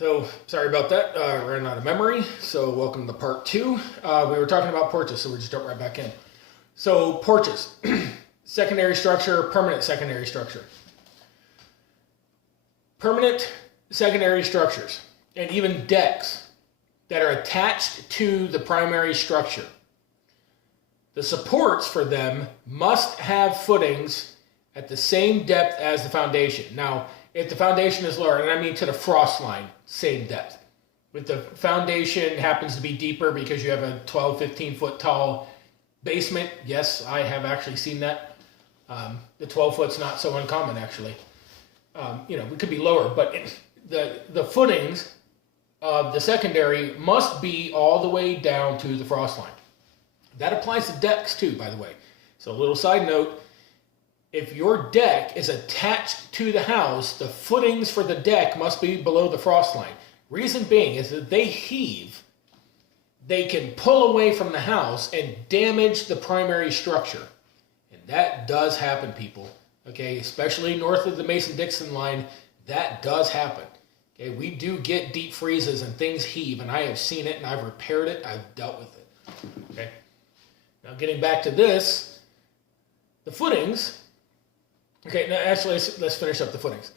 So, sorry about that. Ran out of memory. So, welcome to part two. We were talking about porches, so we just jump right back in. So, porches. Secondary structure, permanent secondary structure. Permanent secondary structures, and even decks that are attached to the primary structure. The supports for them must have footings at the same depth as the foundation. Now, if the foundation is lower, and I mean to the frost line, same depth. If the foundation happens to be deeper because you have a 12, 15 foot tall basement, yes, I have actually seen that. The 12 foot's not so uncommon, actually. It could be lower, but the footings of the secondary must be all the way down to the frost line. That applies to decks too, by the way. So a little side note, if your deck is attached to the house, the footings for the deck must be below the frost line. Reason being is that they heave, they can pull away from the house and damage the primary structure. And that does happen, people. Okay, especially north of the Mason-Dixon line, that does happen. Okay, we do get deep freezes and things heave, and I have seen it and I've repaired it, I've dealt with it. Okay, now getting back to this, the footings. Okay, now actually let's finish up the footings.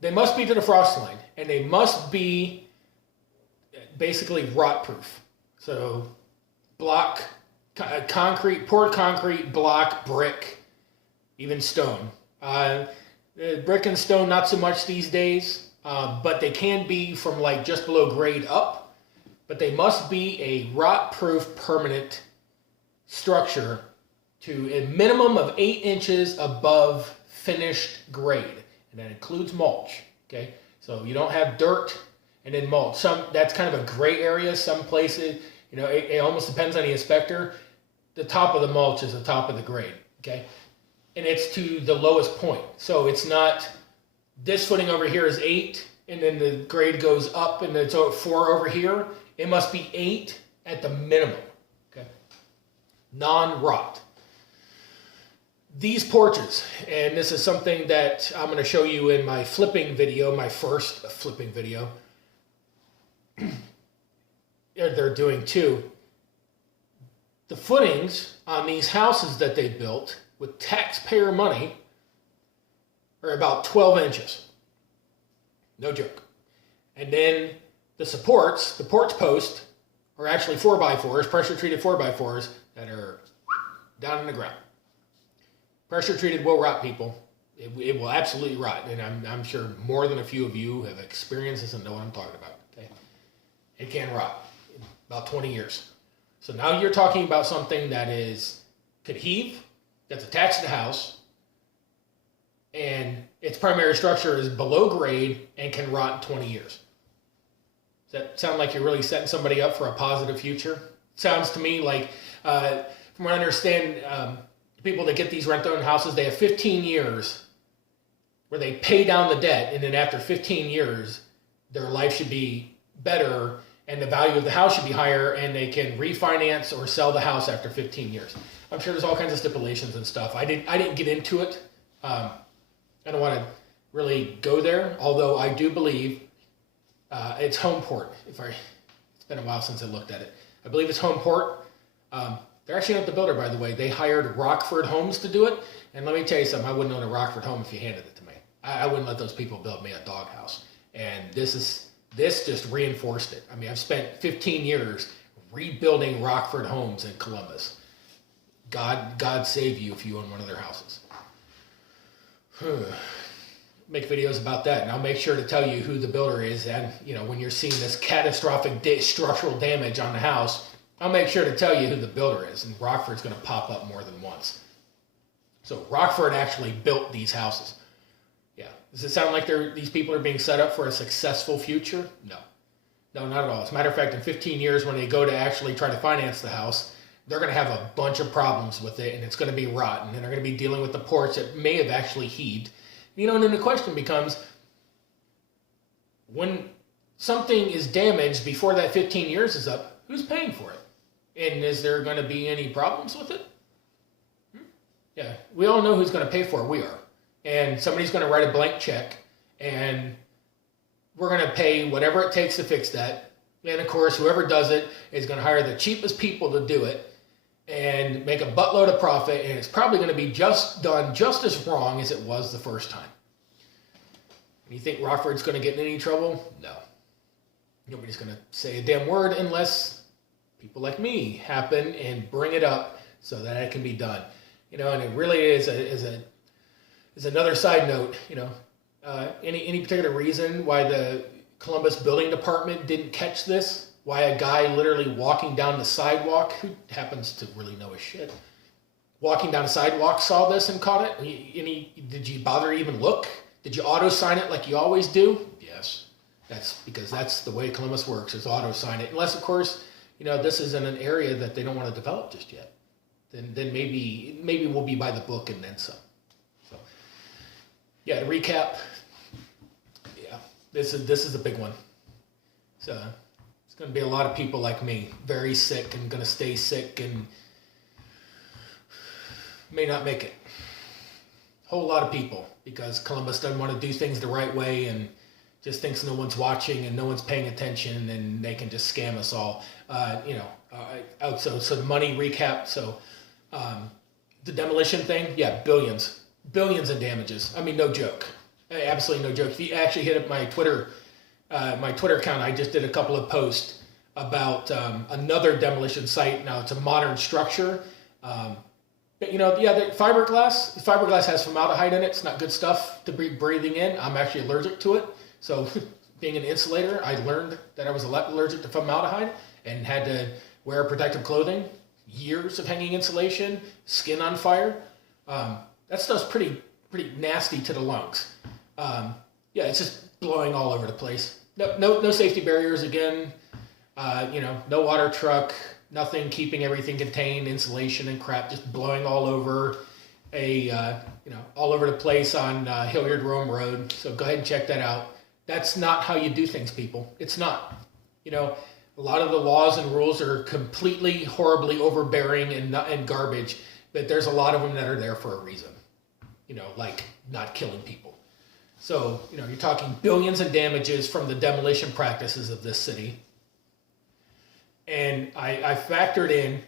They must be to the frost line, and they must be basically rot proof. So block, concrete, poured concrete, block, brick, even stone. Brick and stone not so much these days, but they can be from like just below grade up, but they must be a rot proof permanent structure to a minimum of 8 inches above finished grade, and that includes mulch. Okay, so you don't have dirt and then mulch. That's kind of a gray area. Some places, it almost depends on the inspector. The top of the mulch is the top of the grade. Okay, and it's to the lowest point. So it's not this footing over here is 8, and then the grade goes up, and it's 4 over here. It must be 8 at the minimum. Okay, non-rot. These porches, and this is something that I'm going to show you in my flipping video, my first flipping video. They're doing too. The footings on these houses that they built with taxpayer money are about 12 inches. No joke. And then the supports, the porch posts, are actually 4x4s, pressure treated 4x4s that are down in the ground. Pressure treated will rot, people. It will absolutely rot, and I'm sure more than a few of you have experienced this and know what I'm talking about. Okay, it can rot in about 20 years. So now you're talking about something that could heave, that's attached to the house, and its primary structure is below grade and can rot in 20 years. Does that sound like you're really setting somebody up for a positive future? It sounds to me like, from what I understand, people that get these rent-owned houses, they have 15 years where they pay down the debt, and then after 15 years, their life should be better, and the value of the house should be higher, and they can refinance or sell the house after 15 years. I'm sure there's all kinds of stipulations and stuff. I didn't get into it. I don't want to really go there, although I do believe it's home port. It's been a while since I looked at it. I believe it's home port. They're actually not the builder, by the way. They hired Rockford Homes to do it. And let me tell you something, I wouldn't own a Rockford home if you handed it to me. I wouldn't let those people build me a doghouse. And this just reinforced it. I mean, I've spent 15 years rebuilding Rockford Homes in Columbus. God save you if you own one of their houses. Make videos about that, and I'll make sure to tell you who the builder is. And when you're seeing this catastrophic structural damage on the house, I'll make sure to tell you who the builder is, and Rockford's going to pop up more than once. So Rockford actually built these houses. Yeah. Does it sound like these people are being set up for a successful future? No. No, not at all. As a matter of fact, in 15 years, when they go to actually try to finance the house, they're going to have a bunch of problems with it, and it's going to be rotten, and they're going to be dealing with the porch that may have actually heaved. And then the question becomes, when something is damaged before that 15 years is up, who's paying for it? And is there going to be any problems with it? Yeah, we all know who's going to pay for it. We are. And somebody's going to write a blank check, and we're going to pay whatever it takes to fix that. And of course, whoever does it is going to hire the cheapest people to do it and make a buttload of profit. And it's probably going to be done just as wrong as it was the first time. You think Rockford's going to get in any trouble? No. Nobody's going to say a damn word unless people like me happen and bring it up so that it can be done. And it really is another side note. Any particular reason why the Columbus Building Department didn't catch this? Why a guy literally walking down the sidewalk, who happens to really know his shit, walking down the sidewalk saw this and caught it? Did you bother to even look? Did you auto sign it like you always do? Yes. That's because that's the way Columbus works, is auto sign it. Unless, of course, this is in an area that they don't want to develop just yet. Then maybe we'll be by the book and then some. So, yeah, to recap, yeah, this is a big one. So it's going to be a lot of people like me, very sick and going to stay sick and may not make it. Whole lot of people, because Columbus doesn't want to do things the right way and just thinks no one's watching and no one's paying attention and they can just scam us all. So the money recap. So the demolition thing, yeah, billions in damages. I mean, no joke, absolutely no joke. If you actually hit up my Twitter account, I just did a couple of posts about another demolition site. Now it's a modern structure. But the fiberglass has formaldehyde in it. It's not good stuff to be breathing in. I'm actually allergic to it. So being an insulator, I learned that I was allergic to formaldehyde and had to wear protective clothing. Years of hanging insulation, skin on fire. That stuff's pretty nasty to the lungs. It's just blowing all over the place. No safety barriers again. No water truck. Nothing keeping everything contained, insulation and crap, just blowing all over all over the place on Hilliard Rome Road. So go ahead and check that out. That's not how you do things, people. It's not. A lot of the laws and rules are completely, horribly overbearing and garbage, but there's a lot of them that are there for a reason. Like not killing people. So, you're talking billions in damages from the demolition practices of this city. And I factored in,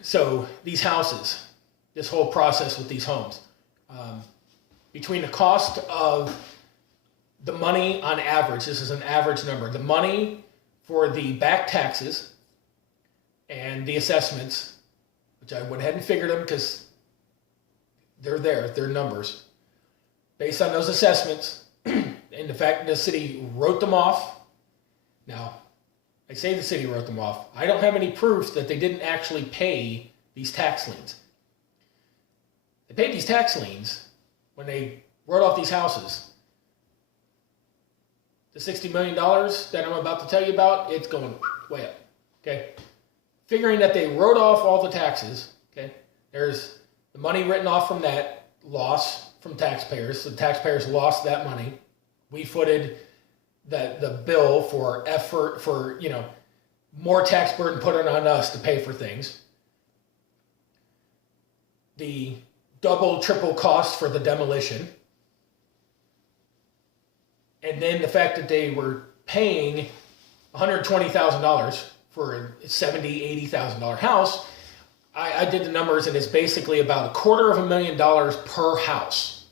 so these houses, this whole process with these homes, between the cost of the money on average, this is an average number, the money for the back taxes and the assessments, which I went ahead and figured them because they're numbers. Based on those assessments and the fact that the city wrote them off. Now, I say the city wrote them off. I don't have any proof that they didn't actually pay these tax liens. They paid these tax liens when they wrote off these houses. The $60 million that I'm about to tell you about, it's going way up. Okay? Figuring that they wrote off all the taxes, okay? There's the money written off from that loss from taxpayers. So the taxpayers lost that money. We footed the bill for effort for, more tax burden put on us to pay for things. The double, triple cost for the demolition. And then the fact that they were paying $120,000 for a $70,000, $80,000 house, I did the numbers, and it's basically about $250,000 per house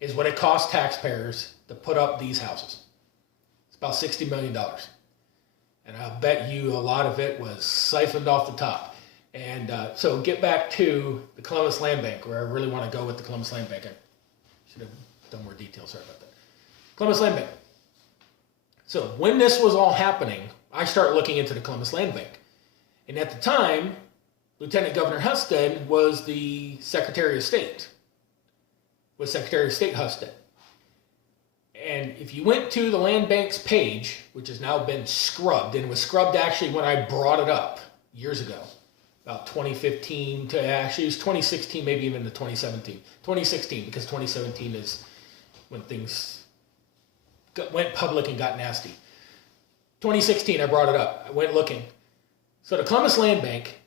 is what it costs taxpayers to put up these houses. It's about $60 million. And I'll bet you a lot of it was siphoned off the top. And so get back to the Columbus Land Bank, where I really want to go with the Columbus Land Bank. I should have done more details. Sorry about that. Columbus Land Bank. So when this was all happening, I started looking into the Columbus Land Bank. And at the time, Lieutenant Governor Husted was the Secretary of State. Was Secretary of State Husted. And if you went to the land bank's page, which has now been scrubbed, and it was scrubbed actually when I brought it up years ago, about 2015 to actually it was 2016, maybe even to 2017. 2016, because 2017 is when things went public and got nasty. 2016, I brought it up. I went looking. So the Columbus Land Bank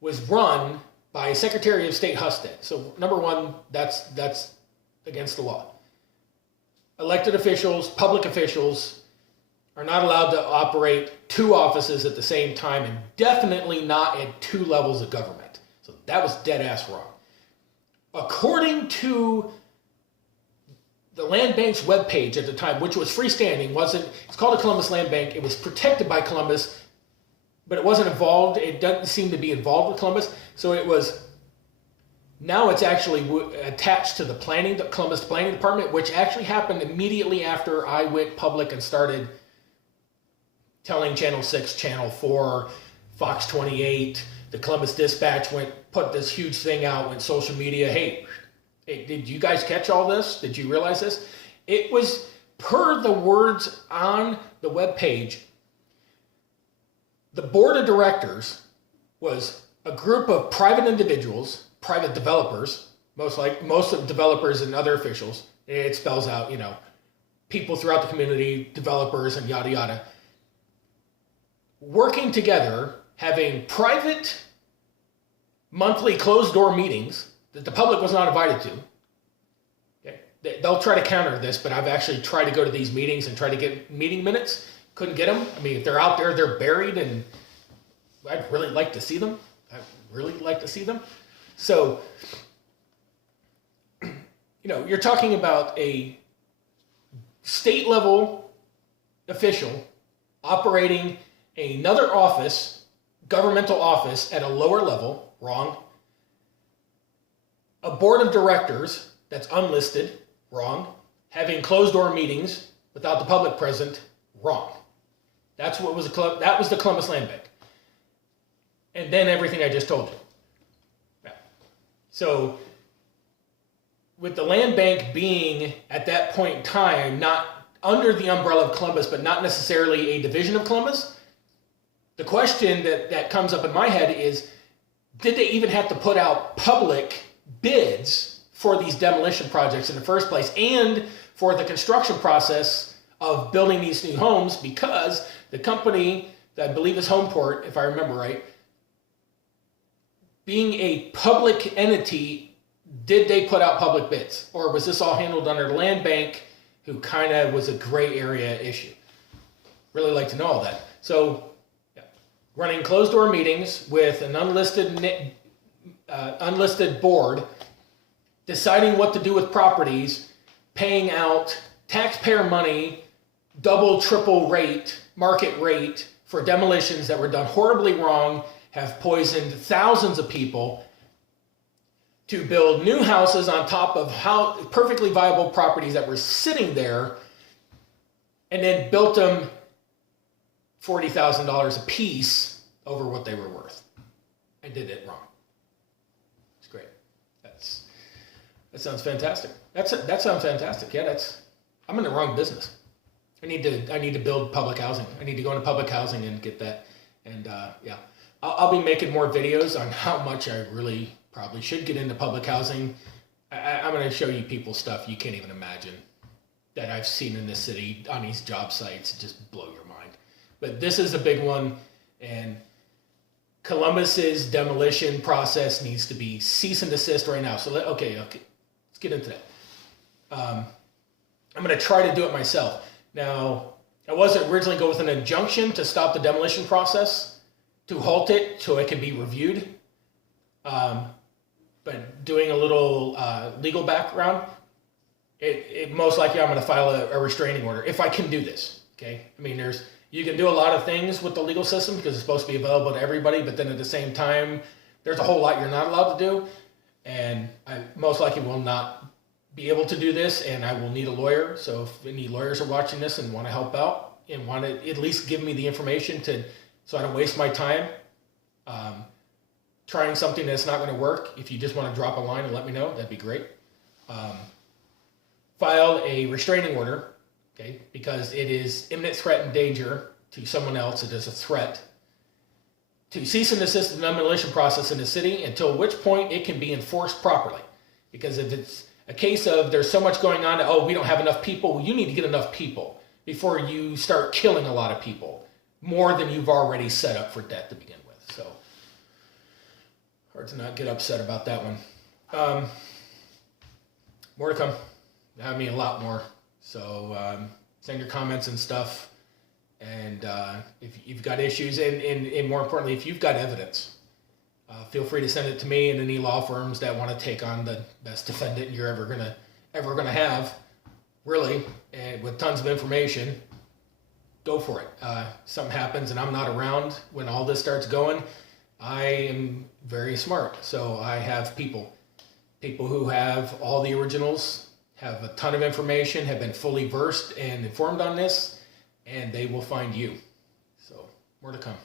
was run by Secretary of State Husted. So number one, that's against the law. elected officials, public officials, are not allowed to operate 2 offices at the same time, and definitely not at 2 levels of government. So that was dead ass wrong. According to the land bank's webpage at the time, which was freestanding, it's called a Columbus Land Bank. It was protected by Columbus, but it wasn't involved. It doesn't seem to be involved with Columbus. So now it's actually attached to the Columbus Planning Department, which actually happened immediately after I went public and started telling Channel 6, Channel 4, Fox 28, the Columbus Dispatch put this huge thing out, went social media, hey, did you guys catch all this? Did you realize this? It was per the words on the webpage. The board of directors was a group of private individuals, private developers, most of the developers and other officials. It spells out, people throughout the community, developers and yada yada, working together, having private monthly closed door meetings that the public was not invited to. Okay. They'll try to counter this, but I've actually tried to go to these meetings and try to get meeting minutes. Couldn't get them. I mean, if they're out there, they're buried, and I'd really like to see them. So, you're talking about a state level official operating another office, governmental office at a lower level, wrong. A board of directors that's unlisted, wrong. Having closed door meetings without the public present, wrong. That was the Columbus Land Bank. And then everything I just told you. Yeah. So with the land bank being at that point in time not under the umbrella of Columbus, but not necessarily a division of Columbus, the question that comes up in my head is, did they even have to put out public bids for these demolition projects in the first place, and for the construction process of building these new homes? Because the company that I believe is Homeport, if I remember right, being a public entity, did they put out public bids? Or was this all handled under the land bank, who kind of was a gray area issue? Really like to know all that. So running closed door meetings with an unlisted board, deciding what to do with properties, paying out taxpayer money, double, triple rate, market rate for demolitions that were done horribly wrong, have poisoned thousands of people, to build new houses on top of perfectly viable properties that were sitting there, and then built them $40,000 a piece over what they were worth. I did it wrong. It's great. That sounds fantastic. That sounds fantastic. Yeah, I'm in the wrong business. I need to build public housing. I need to go into public housing and get that. And yeah, I'll be making more videos on how much I really probably should get into public housing. I'm going to show you people stuff you can't even imagine that I've seen in this city on these job sites. Just blow your mind. But this is a big one, and Columbus's demolition process needs to be cease and desist right now. So okay, let's get into that. I'm going to try to do it myself. Now, I wasn't originally going with an injunction to stop the demolition process, to halt it so it can be reviewed. But doing a little legal background, it most likely I'm going to file a restraining order if I can do this. Okay, I mean, you can do a lot of things with the legal system because it's supposed to be available to everybody, but then at the same time, there's a whole lot you're not allowed to do, and I most likely will not be able to do this, and I will need a lawyer. So if any lawyers are watching this and want to help out and want to at least give me the information so I don't waste my time trying something that's not going to work, if you just want to drop a line and let me know, that'd be great. File a restraining order, okay, because it is imminent threat and danger to someone else. It is a threat to cease and desist the demolition process in the city, until which point it can be enforced properly. Because if it's a case of there's so much going on, we don't have enough people, well, you need to get enough people before you start killing a lot of people, more than you've already set up for death to begin with. So hard to not get upset about that one. More to come. I mean, a lot more. So send your comments and stuff. And if you've got issues, and more importantly, if you've got evidence, feel free to send it to me and any law firms that want to take on the best defendant you're ever gonna have, really, and with tons of information. Go for it. Something happens and I'm not around when all this starts going. I am very smart, so I have people who have all the originals, have a ton of information, have been fully versed and informed on this, and they will find you. So more to come.